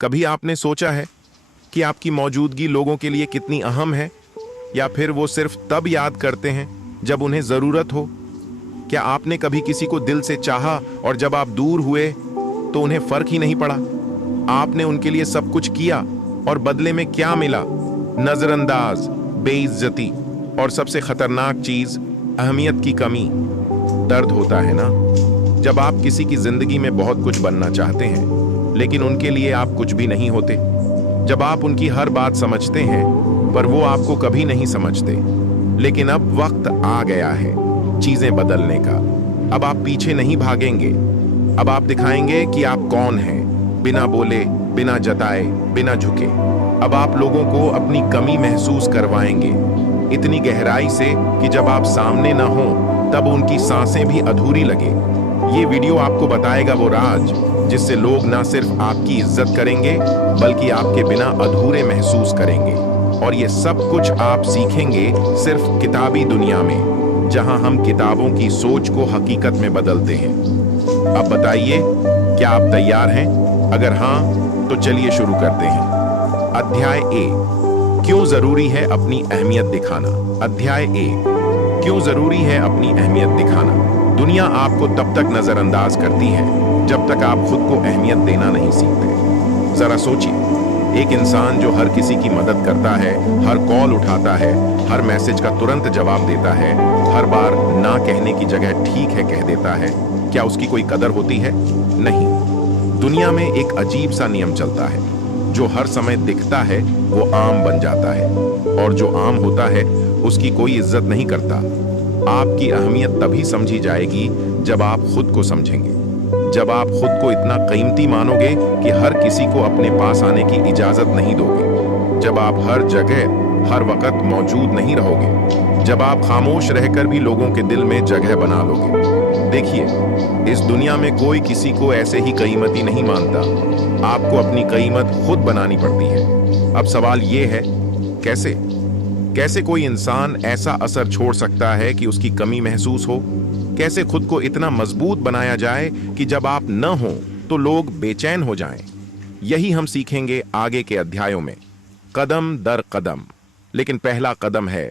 कभी आपने सोचा है कि आपकी मौजूदगी लोगों के लिए कितनी अहम है, या फिर वो सिर्फ तब याद करते हैं जब उन्हें जरूरत हो? क्या आपने कभी किसी को दिल से चाहा और जब आप दूर हुए तो उन्हें फर्क ही नहीं पड़ा? आपने उनके लिए सब कुछ किया और बदले में क्या मिला? नजरअंदाज, बेइज्जती और सबसे खतरनाक चीज, अहमियत की कमी। दर्द होता है ना, जब आप किसी की जिंदगी में बहुत कुछ बनना चाहते हैं लेकिन उनके लिए आप कुछ भी नहीं होते। जब आप उनकी हर बात समझते हैं पर वो आपको कभी नहीं समझते। लेकिन अब वक्त आ गया है चीजें बदलने का। अब आप पीछे नहीं भागेंगे, अब आप दिखाएंगे कि आप कौन हैं, बिना बोले, बिना जताए, बिना झुके। अब आप लोगों को अपनी कमी महसूस करवाएंगे, इतनी गहराई से कि जब आप सामने ना हो तब उनकी सांसें भी अधूरी लगे। ये वीडियो आपको बताएगा वो राज जिससे लोग ना सिर्फ आपकी इज्जत करेंगे बल्कि आपके बिना अधूरे महसूस करेंगे। और ये सब कुछ आप सीखेंगे सिर्फ किताबी दुनिया में, जहां हम किताबों की सोच को हकीकत में बदलते हैं। अब बताइए, क्या आप तैयार हैं? अगर हां तो चलिए शुरू करते हैं। अध्याय ए, क्यों जरूरी है अपनी अहमियत दिखाना। अध्याय ए, क्यों जरूरी है अपनी अहमियत दिखाना। दुनिया आपको तब तक नजरअंदाज करती है जब तक आप खुद को अहमियत देना नहीं सीखते। जरा सोचिए, एक इंसान जो हर किसी की मदद करता है, हर कॉल उठाता है, हर मैसेज का तुरंत जवाब देता है, हर बार ना कहने की जगह ठीक है कह देता है, क्या उसकी कोई कदर होती है? नहीं। दुनिया में एक अजीब सा नियम चलता है, जो हर समय दिखता है वो आम बन जाता है, और जो आम होता है उसकी कोई इज्जत नहीं करता। आपकी अहमियत तभी समझी जाएगी जब आप खुद को समझेंगे, जब आप खुद को इतना कीमती मानोगे कि हर किसी को अपने पास आने की इजाजत नहीं दोगे, जब आप हर जगह हर वक्त मौजूद नहीं रहोगे, जब आप खामोश रहकर भी लोगों के दिल में जगह बना लोगे। देखिए, इस दुनिया में कोई किसी को ऐसे ही कीमती नहीं मानता, आपको अपनी कीमत खुद बनानी पड़ती है। अब सवाल ये है, कैसे? कैसे कोई इंसान ऐसा असर छोड़ सकता है कि उसकी कमी महसूस हो? कैसे खुद को इतना मजबूत बनाया जाए कि जब आप न हो तो लोग बेचैन हो जाएं? यही हम सीखेंगे आगे के अध्यायों में, कदम दर कदम। लेकिन पहला कदम है,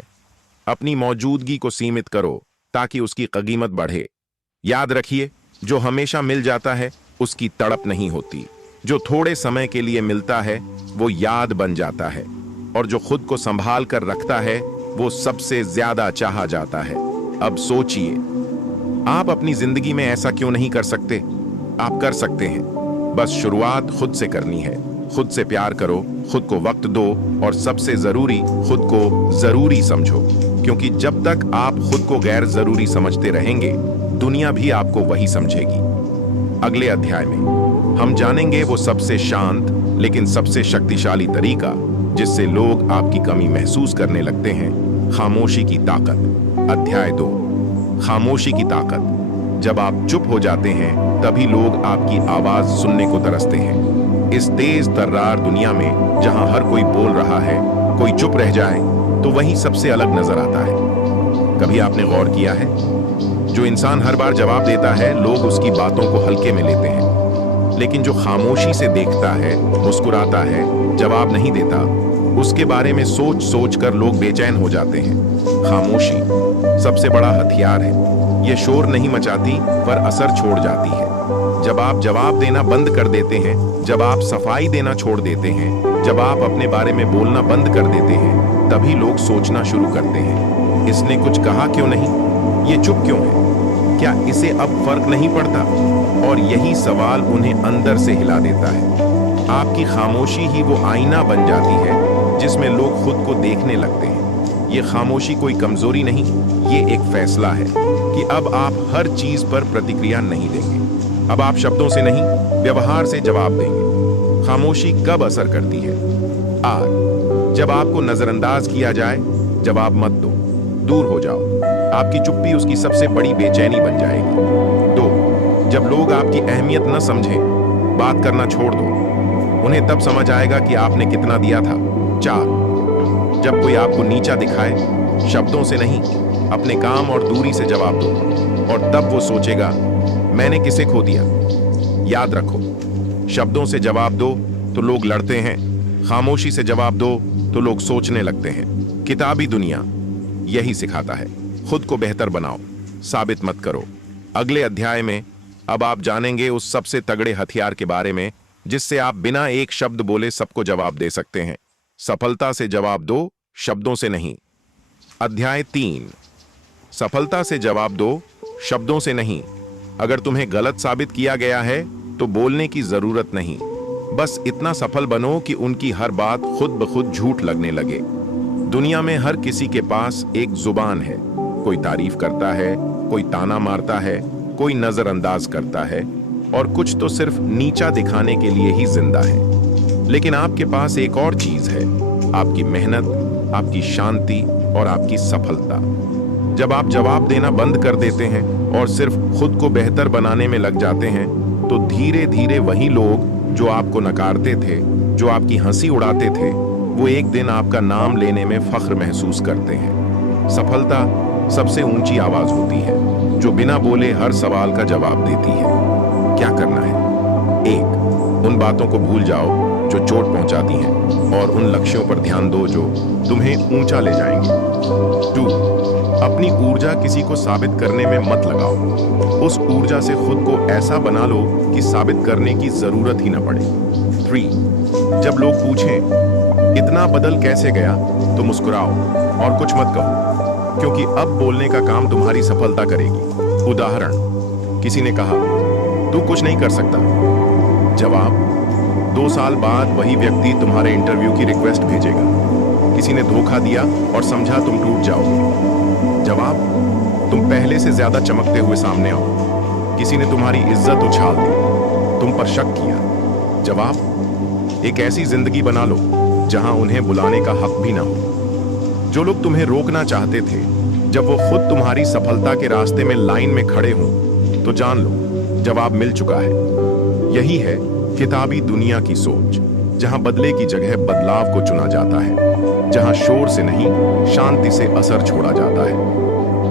अपनी मौजूदगी को सीमित करो ताकि उसकी कीमत बढ़े। याद रखिए, जो हमेशा मिल जाता है उसकी तड़प नहीं होती, जो थोड़े समय के लिए मिलता है वो याद बन जाता है, और जो खुद को संभाल कर रखता है वो सबसे ज्यादा चाहा जाता है। अब सोचिए, आप अपनी जिंदगी में ऐसा क्यों नहीं कर सकते? आप कर सकते हैं, बस शुरुआत खुद से करनी है। खुद से प्यार करो, खुद को वक्त दो, और सबसे जरूरी, खुद को जरूरी समझो। क्योंकि जब तक आप खुद को गैर जरूरी समझते रहेंगे, दुनिया भी आपको वही समझेगी। अगले अध्याय में हम जानेंगे वो सबसे शांत लेकिन सबसे शक्तिशाली तरीका जिससे लोग आपकी कमी महसूस करने लगते हैं, खामोशी की ताकत। अध्याय 2, खामोशी की ताकत। जब आप चुप हो जाते हैं तभी लोग आपकी आवाज सुनने को तरसते हैं। इस तेज तर्रार दुनिया में जहां हर कोई बोल रहा है, कोई चुप रह जाए तो वही सबसे अलग नजर आता है। कभी आपने गौर किया है, जो इंसान हर बार जवाब देता है लोग उसकी बातों को हल्के में लेते हैं, लेकिन जो खामोशी से देखता है, मुस्कुराता है, जवाब नहीं देता, उसके बारे में सोच सोच कर लोग बेचैन हो जाते हैं। खामोशी सबसे बड़ा हथियार है। ये शोर नहीं मचाती पर असर छोड़ जाती है। जब आप जवाब देना बंद कर देते हैं, जब आप सफाई देना छोड़ देते हैं, जब आप अपने बारे में बोलना बंद कर देते हैं, तभी लोग सोचना शुरू करते हैं, इसने कुछ कहा क्यों नहीं, ये चुप क्यों है, क्या इसे अब फर्क नहीं पड़ता? और यही सवाल उन्हें अंदर से हिला देता है। आपकी खामोशी ही वो आईना बन जाती है जिसमें लोग खुद को देखने लगते हैं। ये खामोशी कोई कमजोरी नहीं, ये एक फैसला है कि अब आप हर चीज पर प्रतिक्रिया नहीं देंगे। अब आप शब्दों से नहीं, व्यवहार से जवाब देंगे। खामोशी कब असर करती है? आज, जब आपको नजरअंदाज किया जाए, जवाब मत दो, दूर हो जाओ। आपकी चुप्पी उसकी सबसे बड़ी बेचैनी बन जाएगी। 2, जब लोग आपकी अहमियत न समझें, बात करना छोड़ दो, उन्हें तब समझ आएगा कि आपने कितना दिया था। 4, जब कोई आपको नीचा दिखाए, शब्दों से नहीं, अपने काम और दूरी से जवाब दो, और तब वो सोचेगा मैंने किसे खो दिया। याद रखो, शब्दों से जवाब दो, तो लोग लड़ते हैं, खामोशी से जवाब दो तो लोग सोचने लगते हैं। किताबी दुनिया यही सिखाता है, खुद को बेहतर बनाओ, साबित मत करो। अगले अध्याय में अब आप जानेंगे उस सबसे तगड़े हथियार के बारे में जिससे आप बिना एक शब्द बोले सबको जवाब दे सकते हैं। सफलता से जवाब दो, शब्दों से नहीं। अध्याय 3, सफलता से जवाब दो, शब्दों से नहीं। अगर तुम्हें गलत साबित किया गया है तो बोलने की जरूरत नहीं, बस इतना सफल बनो कि उनकी हर बात खुद ब खुद झूठ लगने लगे। दुनिया में हर किसी के पास एक जुबान है, कोई तारीफ करता है, कोई ताना मारता है, कोई नजरअंदाज करता है और कुछ तो सिर्फ नीचा दिखाने के लिए ही जिंदा है। लेकिन आपके पास एक और चीज है, आपकी मेहनत, आपकी शांति और आपकी सफलता। जब आप जवाब देना बंद कर देते हैं और सिर्फ खुद को बेहतर बनाने में लग जाते हैं तो धीरे धीरे वही लोग जो आपको नकारते थे, जो आपकी हंसी उड़ाते थे, वो एक दिन आपका नाम लेने में फख्र महसूस करते हैं। सफलता सबसे ऊंची आवाज होती है जो बिना बोले हर सवाल का जवाब देती है। क्या करना है? 1, उन बातों को भूल जाओ जो चोट पहुंचाती हैं और उन लक्ष्यों पर ध्यान दो जो तुम्हें ऊंचा ले जाएंगे। 2, अपनी ऊर्जा किसी को साबित करने में मत लगाओ, उस ऊर्जा से खुद को ऐसा बना लो कि साबित करने की जरूरत ही न पड़े। 3, जब लोग पूछें इतना बदल कैसे गया तो मुस्कुराओ और कुछ मत कहो, क्योंकि अब बोलने का काम तुम्हारी सफलता करेगी। उदाहरण, किसी ने कहा तू कुछ नहीं कर सकता। जवाब, 2 साल बाद वही व्यक्ति तुम्हारे इंटरव्यू की रिक्वेस्ट भेजेगा। किसी ने धोखा दिया और समझा तुम टूट जाओगे। जवाब, तुम पहले से ज्यादा चमकते हुए सामने आओ। किसी ने तुम्हारी इज्जत उछाल दी, तुम पर शक किया। जवाब, एक ऐसी जिंदगी बना लो जहां उन्हें बुलाने का हक भी ना हो। जो लोग तुम्हें रोकना चाहते थे, जब वो खुद तुम्हारी सफलता के रास्ते में लाइन में खड़े हों तो जान लो जवाब मिल चुका है। यही है किताबी दुनिया की सोच, जहां बदले की जगह बदलाव को चुना जाता है, जहां शोर से नहीं शांति से असर छोड़ा जाता है।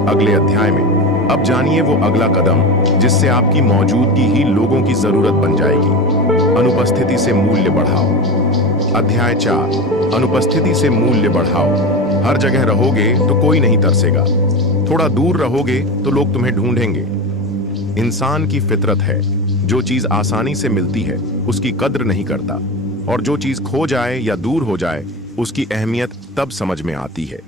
अगले अध्याय में अब जानिए वो अगला कदम जिससे आपकी मौजूदगी ही लोगों की जरूरत बन जाएगी। अनुपस्थिति से मूल्य बढ़ाओ। अध्याय 4, अनुपस्थिति से मूल्य बढ़ाओ। हर जगह रहोगे तो कोई नहीं तरसेगा, थोड़ा दूर रहोगे तो लोग तुम्हें ढूंढेंगे। इंसान की फितरत है, जो चीज आसानी से मिलती है उसकी कद्र नहीं करता, और जो चीज खो जाए या दूर हो जाए उसकी अहमियत तब समझ में आती है।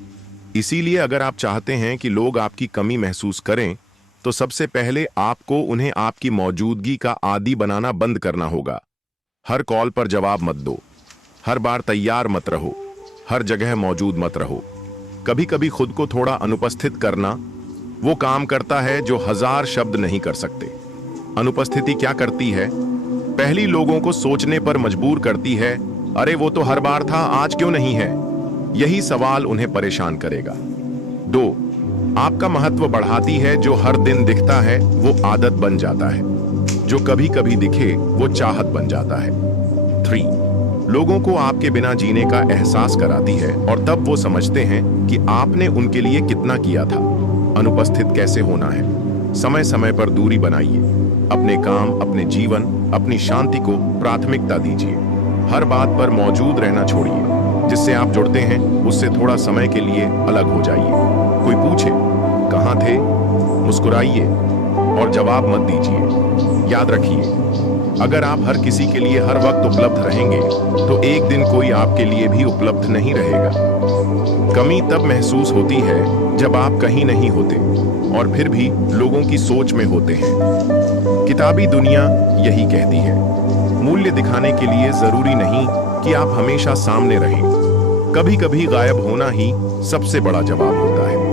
इसीलिए अगर आप चाहते हैं कि लोग आपकी कमी महसूस करें तो सबसे पहले आपको उन्हें आपकी मौजूदगी का आदी बनाना बंद करना होगा। हर कॉल पर जवाब मत दो, हर बार तैयार मत रहो, हर जगह मौजूद मत रहो। कभी कभी खुद को थोड़ा अनुपस्थित करना वो काम करता है जो 1000 शब्द नहीं कर सकते। अनुपस्थिति क्या करती है? पहली लोगों को सोचने पर मजबूर करती है, अरे वो तो हर बार था, आज क्यों नहीं है? यही सवाल उन्हें परेशान करेगा। 2, आपका महत्व बढ़ाती है, जो हर दिन दिखता है वो आदत बन जाता है, जो कभी कभी दिखे वो चाहत बन जाता है। 3, लोगों को आपके बिना जीने का एहसास कराती है और तब वो समझते हैं कि आपने उनके लिए कितना किया था। अनुपस्थित कैसे होना है? समय समय पर दूरी बनाइए, अपने काम, अपने जीवन, अपनी शांति को प्राथमिकता दीजिए। हर बात पर मौजूद रहना छोड़िए, जिससे आप जुड़ते हैं उससे थोड़ा समय के लिए अलग हो जाइए। कोई पूछे कहाँ थे, मुस्कुराइए और जवाब मत दीजिए। याद रखिए, अगर आप हर किसी के लिए हर वक्त उपलब्ध रहेंगे तो एक दिन कोई आपके लिए भी उपलब्ध नहीं रहेगा। कमी तब महसूस होती है जब आप कहीं नहीं होते और फिर भी लोगों की सोच में होते हैं। किताबी दुनिया यही कहती है, मूल्य दिखाने के लिए जरूरी नहीं कि आप हमेशा सामने रहें, कभी कभी गायब होना ही सबसे बड़ा जवाब होता है।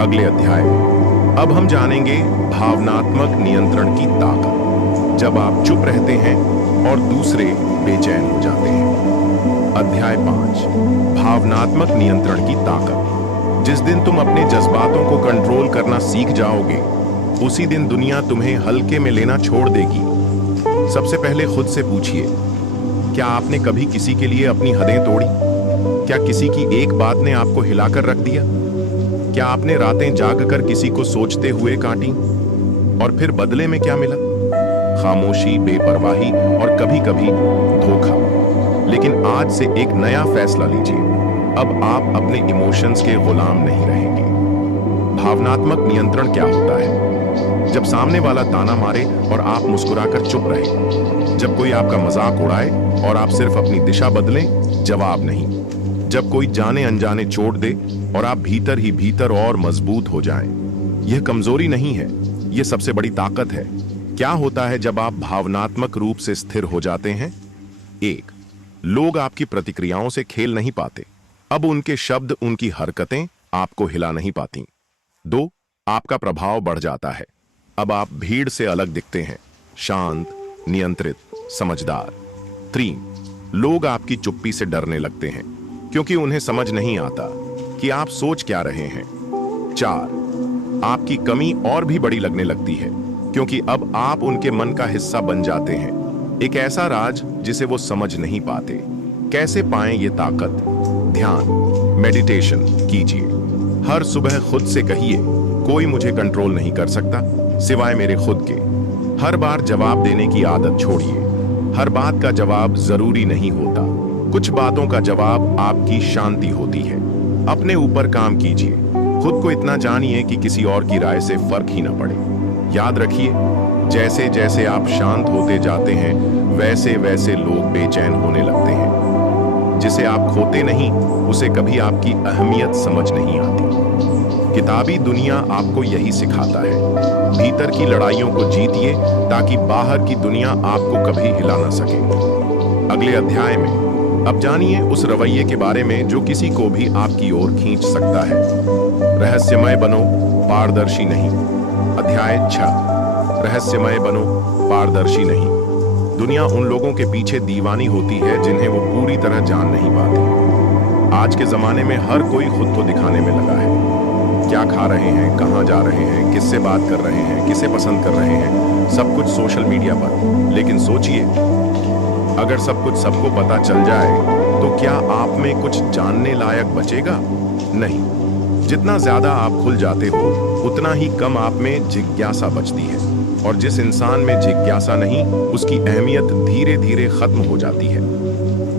अगले अध्याय में अब हम जानेंगे भावनात्मक नियंत्रण की ताकत, जब आप चुप रहते हैं और दूसरे बेचैन हो जाते हैं। अध्याय 5, भावनात्मक नियंत्रण की ताकत। जिस दिन तुम अपने जज्बातों को कंट्रोल करना सीख जाओगे, उसी दिन दुनिया तुम्हें हल्के में लेना छोड़ देगी। सबसे पहले खुद से पूछिए, क्या आपने कभी किसी के लिए अपनी हदें तोड़ी? क्या किसी की एक बात ने आपको हिलाकर रख दिया? क्या आपने रातें जागकर किसी को सोचते हुए काटी? और फिर बदले में क्या मिला? खामोशी, बेपरवाही और कभी कभी धोखा। लेकिन आज से एक नया फैसला लीजिए। अब आप अपने इमोशंस के गुलाम नहीं रहेंगे। भावनात्मक नियंत्रण क्या होता है? जब सामने वाला ताना मारे और आप मुस्कुराकर चुप रहे, जब कोई आपका मजाक उड़ाए और आप सिर्फ अपनी दिशा बदलें, जवाब नहीं, जब कोई जाने अनजाने चोट दे और आप भीतर ही भीतर और मजबूत हो जाएं। यह कमजोरी नहीं है, यह सबसे बड़ी ताकत है। क्या होता है जब आप भावनात्मक रूप से स्थिर हो जाते हैं? 1. लोग आपकी प्रतिक्रियाओं से खेल नहीं पाते। अब उनके शब्द, उनकी हरकतें आपको हिला नहीं पाती। 2. आपका प्रभाव बढ़ जाता है। अब आप भीड़ से अलग दिखते हैं, शांत, नियंत्रित, समझदार। 3. लोग आपकी चुप्पी से डरने लगते हैं क्योंकि उन्हें समझ नहीं आता कि आप सोच क्या रहे हैं। 4. आपकी कमी और भी बड़ी लगने लगती है क्योंकि अब आप उनके मन का हिस्सा बन जाते हैं। एक ऐसा राज जिसे वो समझ नहीं पाते। कैसे पाएं ये ताकत? ध्यान, मेडिटेशन कीजिए। हर सुबह खुद से कहिए, कोई मुझे कंट्रोल नहीं कर सकता सिवाय मेरे खुद के। हर बार जवाब देने की आदत छोड़िए। हर बात का जवाब जरूरी नहीं होता। कुछ बातों का जवाब आपकी शांति होती है। अपने ऊपर काम कीजिए। खुद को इतना जानिए कि किसी और की राय से फर्क ही ना पड़े। याद रखिए, जैसे जैसे आप शांत होते जाते हैं, वैसे वैसे लोग बेचैन होने लगते हैं। जिसे आप खोते नहीं, उसे कभी आपकी अहमियत समझ नहीं आती। किताबी दुनिया आपको यही सिखाता है। भीतर की लड़ाइयों को जीतिए ताकि बाहर की दुनिया आपको कभी हिला ना सके। अगले अध्याय में अब जानिए उस रवैये के बारे में जो किसी को भी आपकी ओर खींच सकता है। रहस्यमय बनो, पारदर्शी नहीं। अध्याय 6, रहस्यमय बनो, पारदर्शी नहीं। दुनिया उन लोगों के पीछे दीवानी होती है जिन्हें वो पूरी तरह जान नहीं पाती। आज के जमाने में हर कोई खुद को दिखाने में लगा है। क्या खा रहे हैं, कहां जा रहे हैं, किससे बात कर रहे हैं, किसे पसंद कर रहे हैं, सब कुछ सोशल मीडिया पर। लेकिन सोचिए, अगर सब कुछ सबको पता चल जाए तो क्या आप में कुछ जानने लायक बचेगा? नहीं। जितना ज्यादा आप खुल जाते हो, उतना ही कम आप में जिज्ञासा बचती है। और जिस इंसान में जिज्ञासा नहीं, उसकी अहमियत धीरे धीरे खत्म हो जाती है।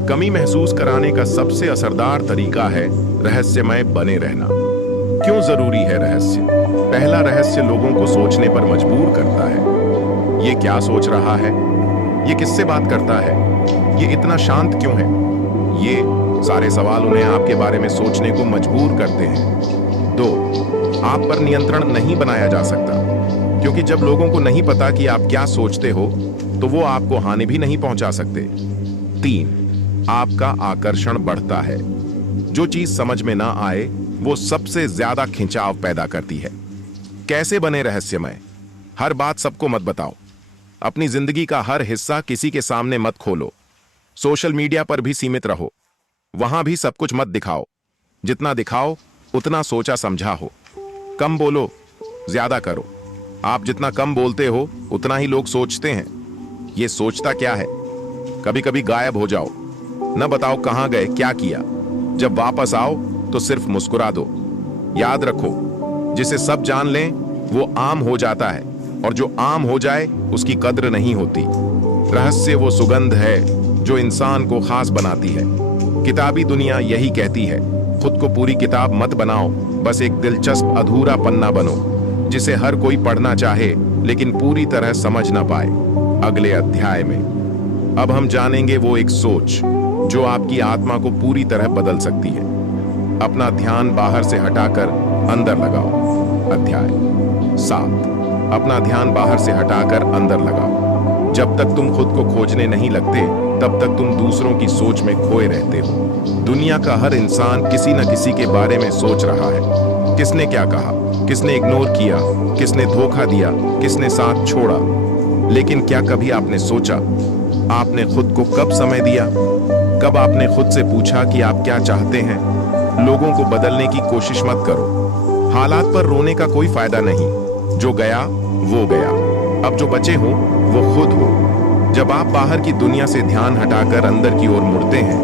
कमी महसूस कराने का सबसे असरदार तरीका है रहस्यमय बने रहना। क्यों जरूरी है रहस्य? पहला, रहस्य लोगों को सोचने पर मजबूर करता है। ये क्या सोच रहा है? ये किससे बात करता है? ये इतना शांत क्यों है? ये सारे सवाल उन्हें आपके बारे में सोचने को मजबूर करते हैं। 2, आप पर नियंत्रण नहीं बनाया जा सकता, क्योंकि जब लोगों को नहीं पता कि आप क्या सोचते हो, तो वो आपको हानि भी नहीं पहुंचा सकते। 3, आपका आकर्षण बढ़ता है। जो चीज समझ में ना आए, वो सबसे ज्यादा खिंचाव पैदा करती है। कैसे बने रहस्यमय? हर बात सबको मत बताओ। अपनी जिंदगी का हर हिस्सा किसी के सामने मत खोलो। सोशल मीडिया पर भी सीमित रहो। वहां भी सब कुछ मत दिखाओ। जितना दिखाओ उतना सोचा समझा हो। कम बोलो, ज्यादा करो। आप जितना कम बोलते हो, उतना ही लोग सोचते हैं। ये सोचता क्या है? कभी कभी गायब हो जाओ, न बताओ कहां गए, क्या किया। जब वापस आओ तो सिर्फ मुस्कुरा दो। याद रखो, जिसे सब जान लें वो आम हो जाता है, और जो आम हो जाए उसकी कद्र नहीं होती। रहस्य वो सुगंध है जो इंसान को खास बनाती है। किताबी दुनिया यही कहती है, खुद को पूरी किताब मत बनाओ, बस एक दिलचस्प अधूरा पन्ना बनो, जिसे हर कोई पढ़ना चाहे लेकिन पूरी तरह समझ ना पाए। अगले अध्याय में अब हम जानेंगे वो एक सोच जो आपकी आत्मा को पूरी तरह बदल सकती है। अपना ध्यान बाहर से हटाकर अंदर लगाओ। अध्याय 7, अपना ध्यान बाहर से हटाकर अंदर लगाओ। जब तक तुम खुद को खोजने नहीं लगते, तब तक तुम दूसरों की सोच में खोए रहते हो। दुनिया का हर इंसान किसी न किसी के बारे में सोच रहा है। किसने क्या कहा, किसने इग्नोर किया, किसने धोखा दिया, किसने साथ छोड़ा। लेकिन क्या कभी आपने सोचा, आपने खुद को कब समय दिया? कब आपने खुद से पूछा कि आप क्या चाहते हैं? लोगों को बदलने की कोशिश मत करो। हालात पर रोने का कोई फायदा नहीं। जो गया वो गया। अब जो बचे हो वो खुद हो। जब आप बाहर की दुनिया से ध्यान हटाकर अंदर की ओर मुड़ते हैं,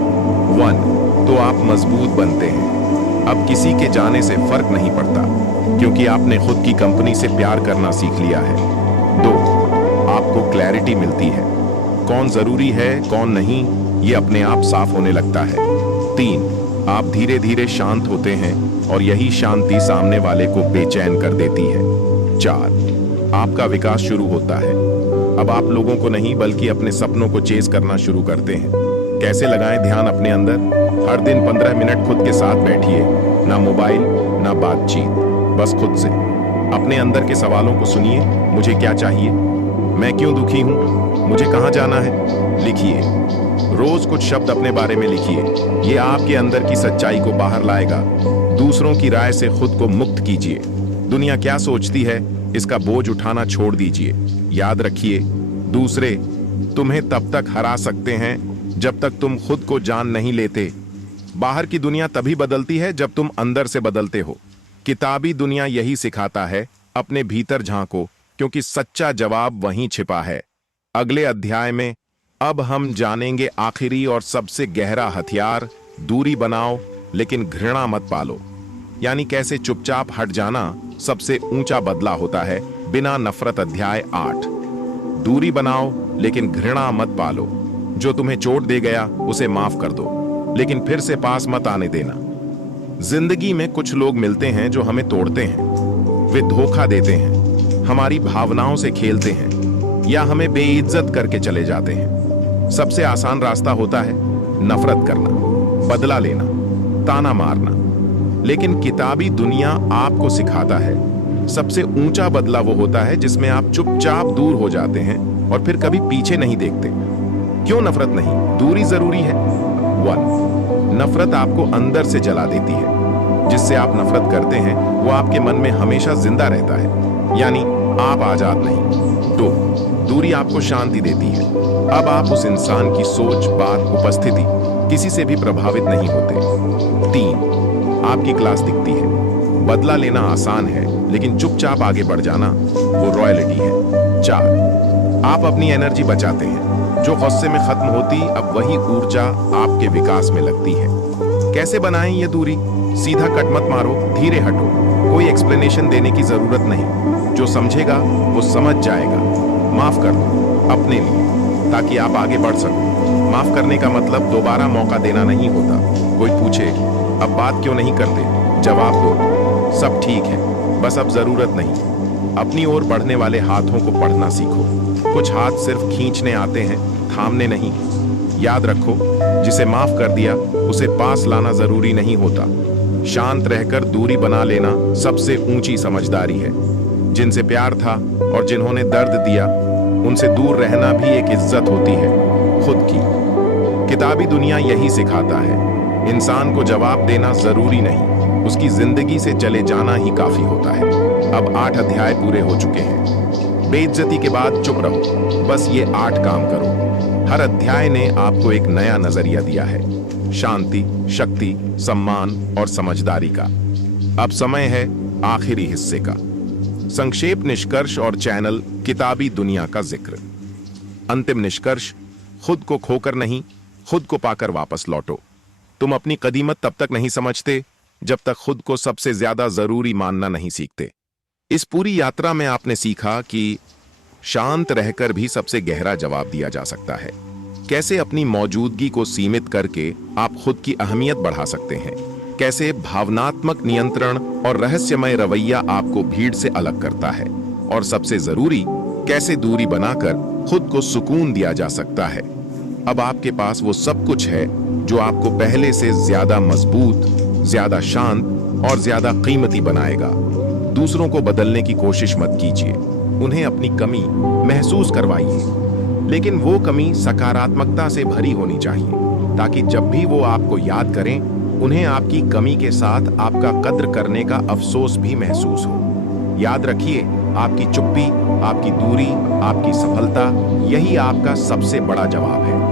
1, तो आप मजबूत बनते हैं। अब किसी के जाने से फर्क नहीं पड़ता, क्योंकि आपने खुद की कंपनी से प्यार करना सीख लिया है। 2, आपको क्लैरिटी मिलती है। कौन जरूरी है, कौन नहीं, ये अपने आप साफ होने लगता है। 3, आप धीरे धीरे शांत होते हैं और यही शांति सामने वाले को बेचैन कर देती है। 4, आपका विकास शुरू होता है। अब आप लोगों को नहीं बल्कि अपने सपनों को चेस करना शुरू करते हैं। कैसे लगाएं ध्यान अपने अंदर? हर दिन 15 मिनट खुद के साथ बैठिए, ना मोबाइल ना बातचीत, बस खुद से। अपने अंदर के सवालों को सुनिए। मुझे क्या चाहिए? मैं क्यों दुखी हूं? मुझे कहां जाना है? लिखिए। रोज कुछ शब्द अपने बारे में लिखिए। ये आपके अंदर की सच्चाई को बाहर लाएगा। दूसरों की राय से खुद को मुक्त कीजिए। दुनिया क्या सोचती है, इसका बोझ उठाना छोड़ दीजिए। याद रखिए, दूसरे तुम्हें तब तक हरा सकते हैं जब तक तुम खुद को जान नहीं लेते। बाहर की दुनिया तभी बदलती है जब तुम अंदर से बदलते हो। किताबी दुनिया यही सिखाता है, अपने भीतर झांको, क्योंकि सच्चा जवाब वहीं छिपा है। अगले अध्याय में अब हम जानेंगे आखिरी और सबसे गहरा हथियार, दूरी बनाओ लेकिन घृणा मत पालो। यानी कैसे चुपचाप हट जाना सबसे ऊंचा बदला होता है, बिना नफरत। अध्याय 8, दूरी बनाओ लेकिन घृणा मत पालो। जो तुम्हें चोट दे गया उसे माफ कर दो, लेकिन फिर से पास मत आने देना। जिंदगी में कुछ लोग मिलते हैं जो हमें तोड़ते हैं। वे धोखा देते हैं, हमारी भावनाओं से खेलते हैं या हमें बेइज्जत करके चले जाते हैं। सबसे आसान रास्ता होता है नफरत करना, बदला लेना, ताना मारना। लेकिन किताबी दुनिया आपको सिखाता है सबसे ऊंचा बदला वो होता है जिसमें आप चुपचाप दूर हो जाते हैं और फिर कभी पीछे नहीं देखते। क्यों नफरत नहीं, दूरी जरूरी है? 1, नफरत आपको अंदर से जला देती है। जिससे आप नफरत करते हैं वो आपके मन में हमेशा जिंदा रहता है, यानी आप आजाद नहीं। 2, दूरी आपको शांति देती है। अब आप उस इंसान की सोच, बात, उपस्थिति किसी से भी प्रभावित नहीं होते। 3, आपकी क्लास दिखती है। बदला लेना आसान है, लेकिन चुपचाप आगे बढ़ जाना वो रॉयल्टी है। 4, आप अपनी एनर्जी बचाते हैं। जो गुस्से में खत्म होती, अब वही ऊर्जा आपके विकास में लगती है। कैसे बनाएं ये दूरी? सीधा कट मत मारो, धीरे हटो। कोई एक्सप्लेनेशन देने की जरूरत नहीं। जो समझेगा वो समझ जाएगा। माफ कर दो अपने लिए, ताकि आप आगे बढ़ सको। माफ करने का मतलब दोबारा मौका देना नहीं होता। कोई पूछे अब बात क्यों नहीं करते, जवाब दो सब ठीक है, बस अब जरूरत नहीं। अपनी ओर बढ़ने वाले हाथों को पढ़ना सीखो। कुछ हाथ सिर्फ खींचने आते हैं, थामने नहीं। याद रखो, जिसे माफ कर दिया उसे पास लाना जरूरी नहीं होता। शांत रहकर दूरी बना लेना सबसे ऊंची समझदारी है। जिनसे प्यार था और जिन्होंने दर्द दिया, उनसे दूर रहना भी एक इज्जत होती है, खुद की। किताबी दुनिया यही सिखाता है, इंसान को जवाब देना जरूरी नहीं, उसकी जिंदगी से चले जाना ही काफी होता है। अब 8 अध्याय पूरे हो चुके हैं। बेइज्जती के बाद चुप रहो, बस ये 8 काम करो। हर अध्याय ने आपको एक नया नजरिया दिया है, शांति, शक्ति, सम्मान और समझदारी का। अब समय है आखिरी हिस्से का, संक्षेप निष्कर्ष और चैनल किताबी दुनिया का जिक्र। अंतिम निष्कर्ष, खुद को खोकर नहीं, खुद को पाकर वापस लौटो। तुम अपनी कदीमत तब तक नहीं समझते जब तक खुद को सबसे ज्यादा जरूरी मानना नहीं सीखते। इस पूरी यात्रा में आपने सीखा कि शांत रहकर भी सबसे गहरा जवाब दिया जा सकता है। कैसे अपनी मौजूदगी को सीमित करके आप खुद की अहमियत बढ़ा सकते हैं। कैसे भावनात्मक नियंत्रण और रहस्यमय रवैया आपको भीड़ से अलग करता है। और सबसे जरूरी, कैसे दूरी बनाकर खुद को सुकून दिया जा सकता है। अब आपके पास वो सब कुछ है जो आपको पहले से ज्यादा मजबूत, ज्यादा शांत और ज्यादा कीमती बनाएगा। दूसरों को बदलने की कोशिश मत कीजिए, उन्हें अपनी कमी महसूस करवाइए, लेकिन वो कमी सकारात्मकता से भरी होनी चाहिए, ताकि जब भी वो आपको याद करें, उन्हें आपकी कमी के साथ आपका कद्र करने का अफसोस भी महसूस हो। याद रखिए, आपकी चुप्पी, आपकी दूरी, आपकी सफलता, यही आपका सबसे बड़ा जवाब है।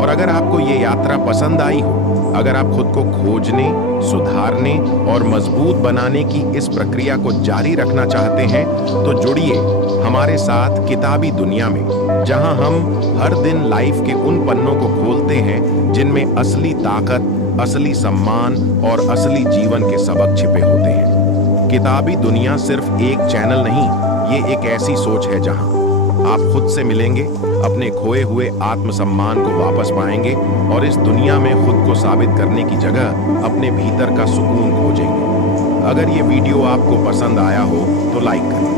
और अगर आपको ये यात्रा पसंद आई हो, अगर आप खुद को खोजने, सुधारने और मजबूत बनाने की इस प्रक्रिया को जारी रखना चाहते हैं, तो जुड़िए हमारे साथ किताबी दुनिया में, जहां हम हर दिन लाइफ के उन पन्नों को खोलते हैं जिनमें असली ताकत, असली सम्मान और असली जीवन के सबक छिपे होते हैं। किताबी दुनिया सिर्फ एक चैनल नहीं, ये एक ऐसी सोच है जहां आप खुद से मिलेंगे, अपने खोए हुए आत्मसम्मान को वापस पाएंगे और इस दुनिया में खुद को साबित करने की जगह अपने भीतर का सुकून खोजेंगे। अगर ये वीडियो आपको पसंद आया हो तो लाइक करें,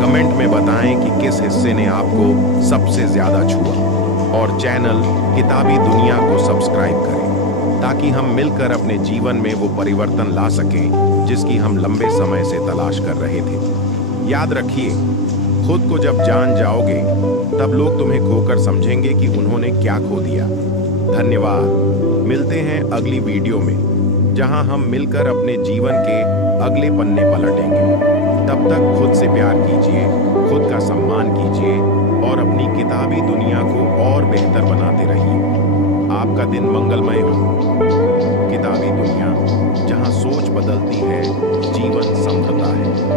कमेंट में बताएं कि किस हिस्से ने आपको सबसे ज्यादा छुआ और चैनल किताबी दुनिया को सब्सक्राइब करें ताकि हम मिलकर अपने जीवन में वो परिवर्तन ला सकें जिसकी हम लंबे समय से तलाश कर रहे थे। याद रखिए, खुद को जब जान जाओगे तब लोग तुम्हें खोकर समझेंगे कि उन्होंने क्या खो दिया। धन्यवाद। मिलते हैं अगली वीडियो में जहां हम मिलकर अपने जीवन के अगले पन्ने पलटेंगे। तब तक खुद से प्यार कीजिए, खुद का सम्मान कीजिए और अपनी किताबी दुनिया को और बेहतर बनाते रहिए। आपका दिन मंगलमय हो। किताबी दुनिया, जहां सोच बदलती है, जीवन संभलता है।